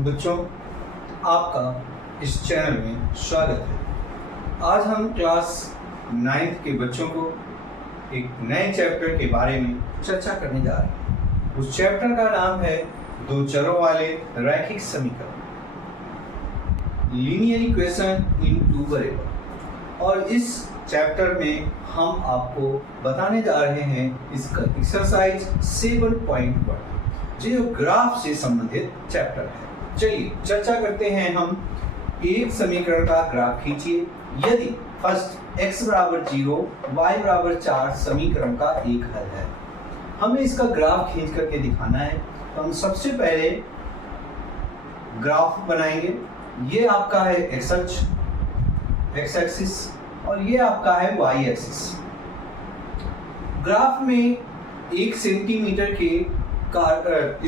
बच्चों, आपका इस चैनल में स्वागत है। आज हम क्लास 9th के बच्चों को एक नए चैप्टर के बारे में चर्चा करने जा रहे हैं। उस चैप्टर का नाम है दो चरों वाले रैखिक समीकरण, linear equation in two variable. और इस चैप्टर में हम आपको बताने जा रहे हैं इसका एक्सरसाइज 7.1 जो ग्राफ से संबंधित चैप्टर है। चलिए चर्चा करते हैं। हम एक समीकरण का ग्राफ खींचिए। यदि फर्स्ट x बराबर 0 y बराबर 4 समीकरण का एक हल है, हमें इसका ग्राफ खींच करके दिखाना है। तो हम सबसे पहले ग्राफ बनाएंगे। ये आपका है x अक्ष, x एक्सिस, और ये आपका है y एक्सिस। ग्राफ में 1 सेंटीमीटर के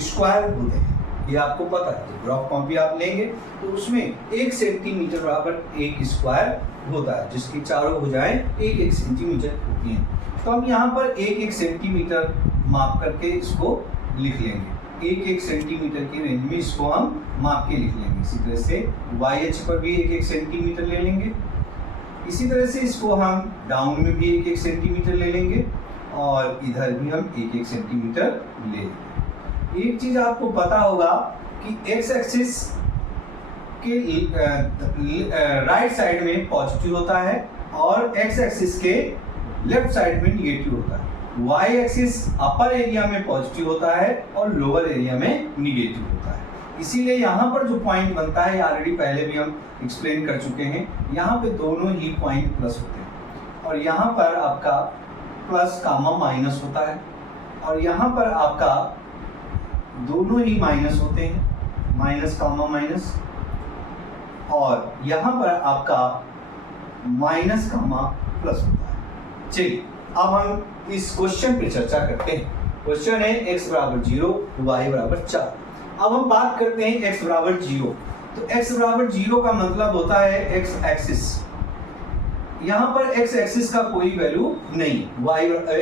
स्क्वायर होते हैं, ये आपको पता है। तो ग्राफ कॉपी आप लेंगे तो उसमें 1 सेंटीमीटर बराबर 1 स्क्वायर होता है, जिसकी चारों भुजाएं 1-1 सेंटीमीटर होती हैं। तो हम यहाँ पर 1-1 सेंटीमीटर माप करके इसको लिख लेंगे। 1-1 सेंटीमीटर की रेंज में इसको हम माप के लिख लेंगे। इसी तरह से y अक्ष पर भी 1-1 सेंटीमीटर ले लेंगे। इसी तरह से इसको हम डाउन में भी 1-1 सेंटीमीटर ले लेंगे, और इधर भी हम 1-1 सेंटीमीटर ले लेंगे। एक चीज आपको पता होगा कि एक्स एक्सिस के राइट साइड में पॉजिटिव होता है और एक्स एक्सिस के लेफ्ट साइड में निगेटिव होता है। वाई एक्सिस अपर एरिया में पॉजिटिव होता है और लोअर एरिया में निगेटिव होता है। इसीलिए यहाँ पर जो पॉइंट बनता है, ऑलरेडी पहले भी हम एक्सप्लेन कर चुके हैं, यहाँ पे दोनों ही पॉइंट प्लस होते हैं, और यहाँ पर आपका प्लस कामा माइनस होता है, और यहाँ पर आपका दोनों ही माइनस होते हैं, माइनस कामा माइनस, और यहाँ पर आपका माइनस कामा प्लस होता है। चलिए अब हम इस क्वेश्चन पे चर्चा करते हैं। क्वेश्चन है x बराबर 0 y बराबर 4। अब हम बात करते हैं x बराबर 0। तो x बराबर 0 का मतलब होता है x एक्सिस। यहाँ पर x एक्सिस का कोई वैल्यू नहीं,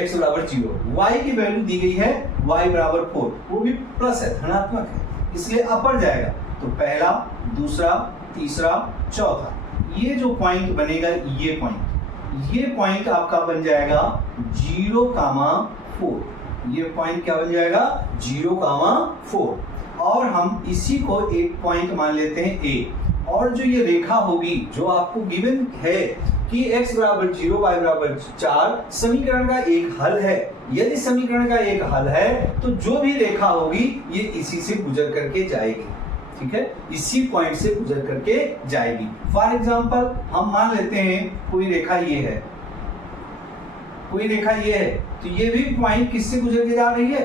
x बराबर 0, y की वैल्यू दी गई है y बराबर 4, वो भी प्लस है, धनात्मक है, इसलिए अपर जाएगा। तो पहला, दूसरा, तीसरा, चौथा, ये जो पॉइंट बनेगा, ये पॉइंट आपका बन जाएगा 0,4। ये पॉइंट क्या बन जाएगा? 0,4। और हम इसी को एक पॉइंट मान लेते हैं a। और जो ये रेखा होगी, जो आपको गिवन है कि x बराबर 0 y बराबर 4 समीकरण का एक हल है। यदि समीकरण का एक हल है तो जो भी रेखा होगी ये इसी से गुजर करके जाएगी, ठीक है, इसी पॉइंट से गुजर करके जाएगी। फॉर एग्जांपल हम मान लेते हैं कोई रेखा ये है, कोई रेखा ये है, तो ये भी पॉइंट किससे गुजर के जा रही है?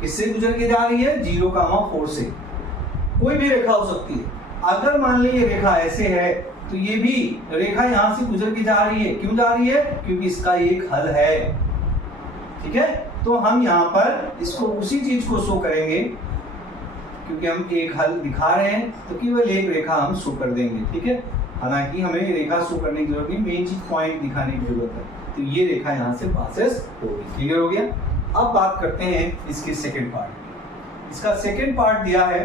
किससे गुजर के जा रही है? 0,4 से। कोई भी रेखा हो सकती है। अगर मान लीजिए रेखा ऐसे है, तो ये भी रेखा यहां से गुजर के जा रही है। क्यों जा रही है? क्योंकि इसका एक हल है, ठीक है। तो हम यहाँ पर इसको उसी चीज को शो करेंगे, क्योंकि हम एक हल दिखा रहे हैं तो केवल एक रेखा हम शो कर देंगे, ठीक है। हालांकि हमें रेखा शो करने की जरूरत नहीं, मेन चीज पॉइंट दिखाने की जरूरत है। तो ये रेखा यहाँ से पासेस होगी, क्लियर हो गया। अब बात करते हैं इसके सेकेंड पार्ट। इसका सेकेंड पार्ट दिया है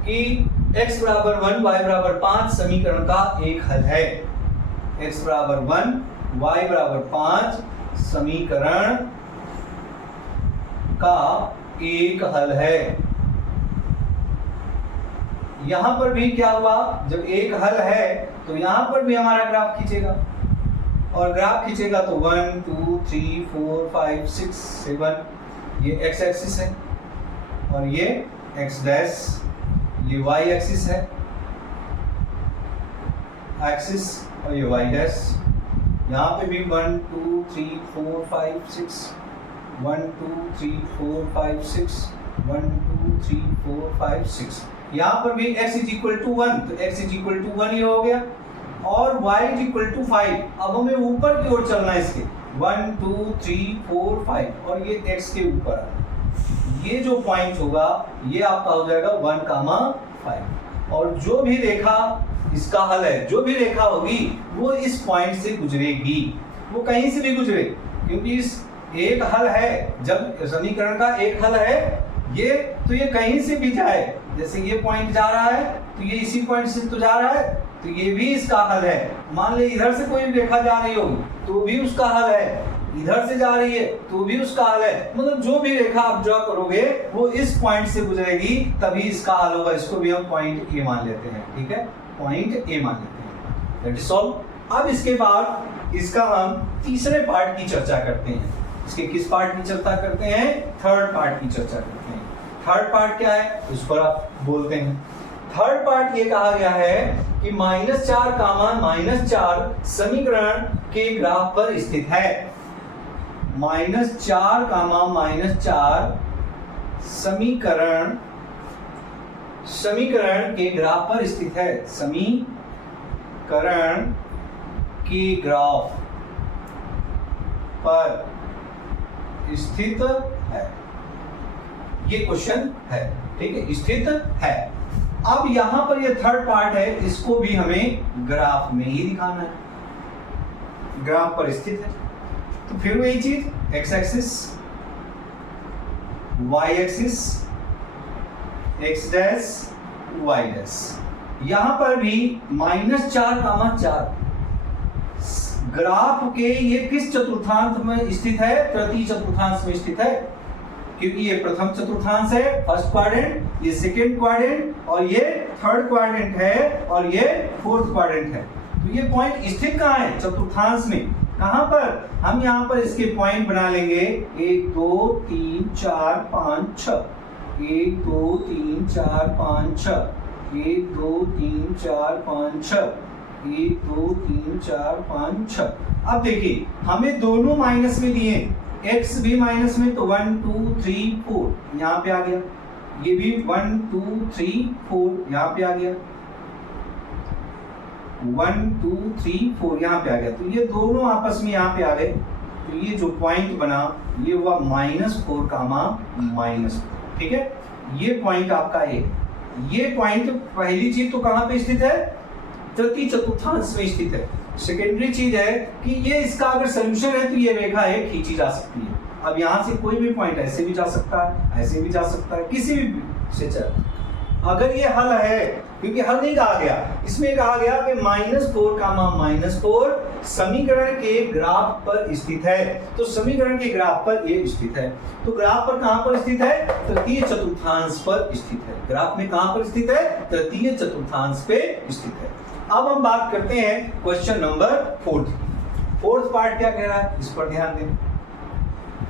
कि x बराबर 1 y बराबर 5 समीकरण का एक हल है। x बराबर 1 y बराबर 5 समीकरण का एक हल है। यहां पर भी क्या हुआ? जब एक हल है तो यहां पर भी हमारा ग्राफ खींचेगा, और ग्राफ खींचेगा तो 1 2 3 4 5 6 7, ये x एक्सिस है, और ये x डैश, ये y एक्सिस है, एक्सिस, और ये y डैश। यहाँ पे भी 1 2 3 4 5 6, 1 2 3 4 5 6, 1 2 3 4 5 6। यहाँ पर भी x इज इक्वल टू 1, तो x इज इक्वल टू 1 ये हो गया, और y इज इक्वल टू 5। अब हमें ऊपर की ओर चलना है इसके, 1 2 3 4 5, और ये x के ऊपर ये जो पॉइंट होगा ये आपका हो जाएगा 1,5। और जो भी रेखा इसका हल है, जो भी रेखा होगी वो इस पॉइंट से गुजरेगी, वो कहीं से भी गुजरे, क्योंकि इस एक हल है। जब समीकरण का एक हल है ये तो ये कहीं से भी जाए, जैसे ये पॉइंट जा रहा है तो ये इसी पॉइंट से तो जा रहा है, तो ये भी इसका हल है। मान ले इधर से कोई रेखा जा रही होगी तो भी उसका हल है, इधर से जा रही है तो भी उसका हल है। मतलब जो भी रेखा आप ड्रॉ करोगे वो इस पॉइंट से गुजरेगी तभी इसका हल होगा। इसको भी हम पॉइंट ए मान लेते हैं, ठीक है, पॉइंट ए मान लेते हैं। That is all. अब इसके बाद इसका हम तीसरे पार्ट की चर्चा करते हैं। इसके किस पार्ट की चर्चा करते हैं? थर्ड पार्ट की चर्चा करते हैं। थर्ड पार्ट क्या है उस पर आप बोलते हैं। थर्ड पार्ट ये कहा गया है कि -4 -4 समीकरण के ग्राफ पर स्थित है। -4 -4 समीकरण के ग्राफ पर स्थित है। समीकरण के ग्राफ पर स्थित है, ये क्वेश्चन है, ठीक है, स्थित है। अब यहां पर ये थर्ड पार्ट है, इसको भी हमें ग्राफ में ही दिखाना है। ग्राफ पर स्थित है तो फिर वही चीज, X axis, Y axis, X dash, Y dash. यहां पर भी -4 4 ग्राफ के ये किस चतुर्थांश में स्थित है? तृतीय चतुर्थांश में स्थित है, क्योंकि ये प्रथम चतुर्थांश है, फर्स्ट क्वाड्रेंट, ये सेकंड क्वाड्रेंट, और ये थर्ड क्वाड्रेंट है, और ये फोर्थ क्वाड्रेंट है। तो ये पॉइंट स्थित कहाँ है? चतुर्थांश में। कहां पर? हम यहाँ पर इसके पॉइंट बना लेंगे 1 2 3 4 5 6, 1 2 3 4 5 6, 1 2 3 4 5 6, 1 2 3 4 5 6। अब देखिए हमें दोनों माइनस में दिए, x भी माइनस में, तो 1 2 3 4 यहाँ पे आ गया, ये भी 1 2 3 4 यहाँ पे आ गया, 1 2 3 4 यहाँ पे आ गया। तो ये दोनों आपस में यहाँ पे आ गए, तो ये जो पॉइंट बना ये हुआ -4 -4, ठीक है। ये पॉइंट आपका ये पॉइंट पहली चीज तो कहाँ पे स्थित है? तृतीय चतुर्थांश में स्थित है। सेकेंडरी चीज है कि ये इसका अगर सोल्यूशन है तो ये रेखा है खींची जा सकती है। अब यहाँ से कोई भी पॉइंट ऐसे भी जा सकता है, ऐसे भी जा सकता है, किसी भी से चल। अगर ये हल है, क्योंकि हल नहीं कहा गया, इसमें कहा गया कि -4 -4 समीकरण के ग्राफ पर स्थित है। तो समीकरण के ग्राफ पर ये स्थित है। तो ग्राफ पर कहां पर स्थित है? तृतीय चतुर्थांश पर स्थित है। ग्राफ में कहां पर स्थित है? तृतीय चतुर्थांश पे स्थित है। अब हम बात करते हैं क्वेश्चन नंबर 4। फोर्थ पार्ट क्या कह रहा है, इस पर ध्यान दें।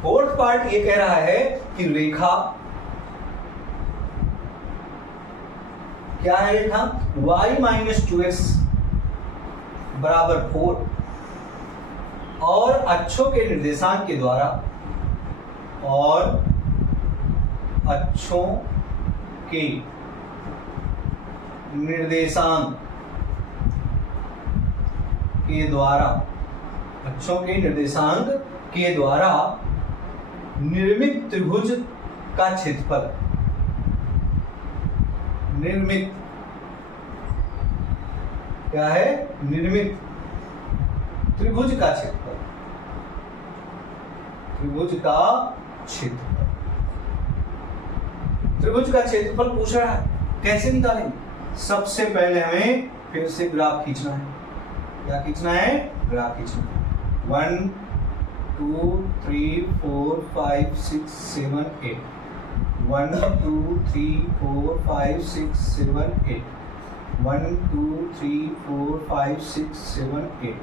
फोर्थ पार्ट ये कह रहा है कि रेखा क्या है? रेखा y - 2x = 4 और अक्षों के निर्देशांक के द्वारा, और अक्षों के निर्देशांक के द्वारा, अक्षों के निर्देशांक के द्वारा निर्मित त्रिभुज का क्षेत्रफल, निर्मित क्या है? निर्मित त्रिभुज का क्षेत्रफल, त्रिभुज का क्षेत्रफल, त्रिभुज का क्षेत्रफल पूछ रहा है। कैसे निकालेंगे? सबसे पहले हमें फिर से ग्राफ खींचना है। क्या खींचना है? ग्राफ खींचना है। 1 2 3 4 5 6 7 8, 1 2 3 4 5 6 7 8, 1 2 3 4 5 6 7 8,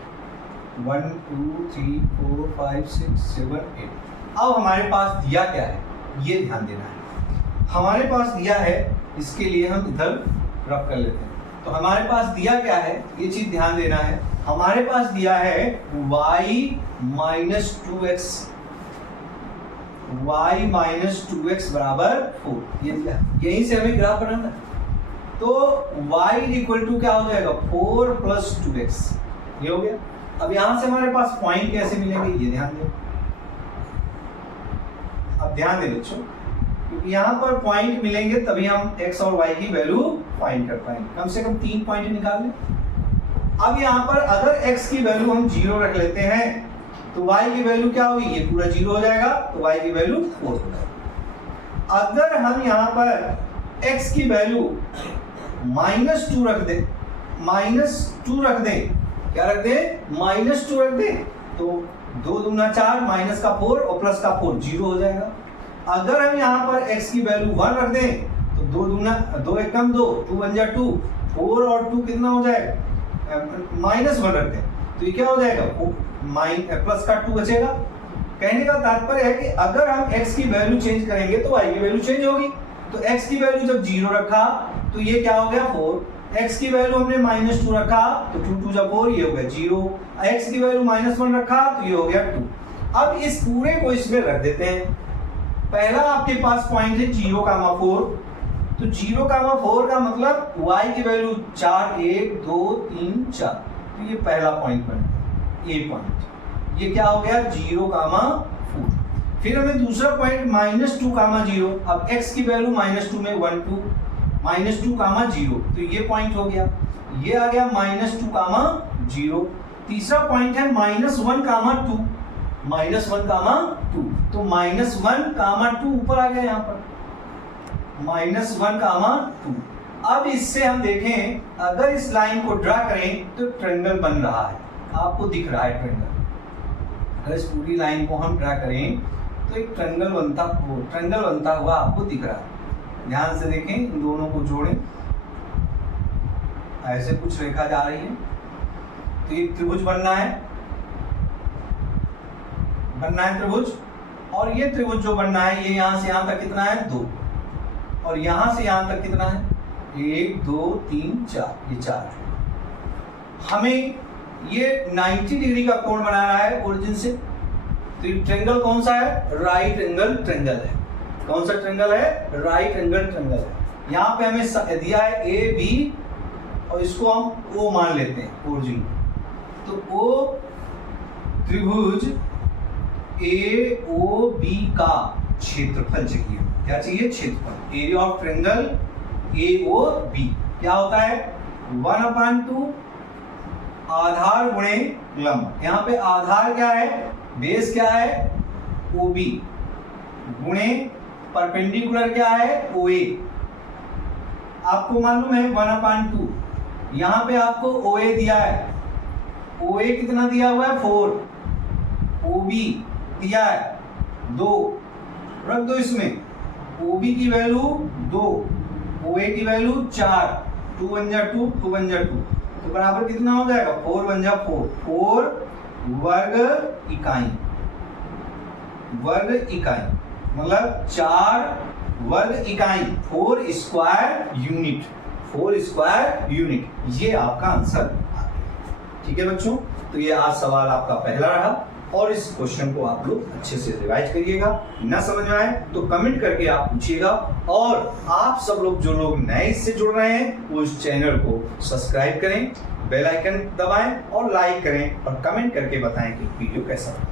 1 2 3 4 5 6 7 8। अब हमारे पास दिया क्या है ये ध्यान देना है। हमारे पास दिया है, इसके लिए हम इधर रफ कर लेते हैं। तो हमारे पास दिया क्या है ये चीज ध्यान देना है। हमारे पास दिया है y - 2x, y - 2x = 4, ये दिया। यहीं से हमें ग्राफ बनाना है। तो y = क्या हो जाएगा? 4 + 2x, ये हो गया। अब यहां से हमारे पास पॉइंट कैसे मिलेंगे ये ध्यान दें। अब ध्यान दें बच्चों, क्योंकि यहाँ पर पॉइंट मिलेंगे तभी हम x और y की वैल्यू फाइंड कर पाएंगे। कम से कम 3 पॉइंट निकाल लें। अब यहाँ पर अगर x की वैल्यू हम 0 रख लेते हैं तो y की वैल्यू क्या होगी? ये पूरा 0 हो जाएगा, तो y की वैल्यू 4 हो जाएगा। अगर हम यहाँ पर x की वैल्यू -2 रख दे, -2 रख दे, क्या रख दे, -2 रख दे, तो 2 दूना 4, माइनस का 4 और प्लस का 4 0 हो जाएगा। अगर हम यहाँ पर x की वैल्यू 1 रख दें तो 2 दूना 2 एक कम 2, 2 बन जाए 2, 4 और 2 कितना हो जाएगा, -1 रख दें तो ये क्या हो जाएगा, प्लस का 2 बचेगा। कहने का तात्पर्य है कि अगर हम x की वैल्यू चेंज करेंगे तो y की वैल्यू चेंज होगी। तो x की वैल्यू जब 0 रखा तो ये क्या हो गया 4, x की वैल्यू हमने -2 रखा तो 2 2 जब 4 ये हो गया 0, x की वैल्यू -1 रखा तो ये हो गया 2। अब इस पूरे को इसमें रख देते हैं। पहला आपके पास पॉइंट है 0,4, तो 0,4 का मतलब y की वैल्यू 4, 1 2 3 4, तो ये पहला पॉइंट बन गया, ये पॉइंट, ये क्या हो गया 0,4। फिर हमें दूसरा पॉइंट -2,0, अब x की वैल्यू -2 में 1 2, -2,0, तो ये पॉइंट हो गया, ये आ गया -2,0। तीसरा पॉइंट है -1,2, -1,2, तो -1,2 ऊपर आ गया यहाँ पर, -1,2। अब इससे हम देखें, अगर इस लाइन को ड्रा करें तो ट्रायंगल बन रहा है, आपको दिख रहा है ट्रायंगल। अगर इस पूरी लाइन को हम ड्रा करें तो एक ट्रायंगल बनता हुआ आपको दिख रहा है। ध्यान से देखें, इन दोनों को जोड़ें, ऐसे कुछ रेखा जा रही है, तो एक त्रिभुज बनना है त्रिभुज, और ये त्रिभुज जो बनना है ये यहाँ से यहाँ तक कितना है 2, और यहाँ से यहाँ तक कितना है 1 2 3 4, ये 4। हमें ये 90 डिग्री का कोण बनाना है ओरिजिन से, तो ये ट्रायंगल कौन सा है, राइट एंगल ट्रायंगल है। कौन सा ट्रायंगल है, राइट एंगल ट्रायंगल है। यहाँ पे हमें दिया है ए बी और इसको हम ओ मान लेते हैं ओरिजिन, तो ओ त्रिभुज ए ओ बी का क्षेत्रफल चाहिए। क्या चाहिए, क्षेत्रफल, area of triangle A O B क्या होता है 1/2 आधार गुणे लंब। यहाँ पे आधार क्या है, बेस क्या है ओ बी, गुणे परपेंडिकुलर क्या है ओ ए। आपको मालूम है 1/2, यहाँ पे आपको ओ ए दिया है, ओ ए कितना दिया हुआ है 4, ओ बी दिया है 2, रख दो इसमें, ओ बी की वैल्यू 2, ओ ए की वैल्यू 4, 2 बन जा 2, 2 बन जा 2, तो बराबर कितना हो जाएगा 4 बन जा 4 वर्ग इकाई, मतलब 4 वर्ग इकाई, 4 स्क्वायर यूनिट, ये आपका आंसर। ठीक है बच्चों, तो ये आज सवाल आपका पहला रहा, और इस क्वेश्चन को आप लोग अच्छे से रिवाइज करिएगा। ना समझ में आए तो कमेंट करके आप पूछिएगा, और आप सब लोग जो लोग नए इससे जुड़ रहे हैं वो इस चैनल को सब्सक्राइब करें, बेल आइकन दबाएं और लाइक करें, और कमेंट करके बताएं कि वीडियो कैसा लगा।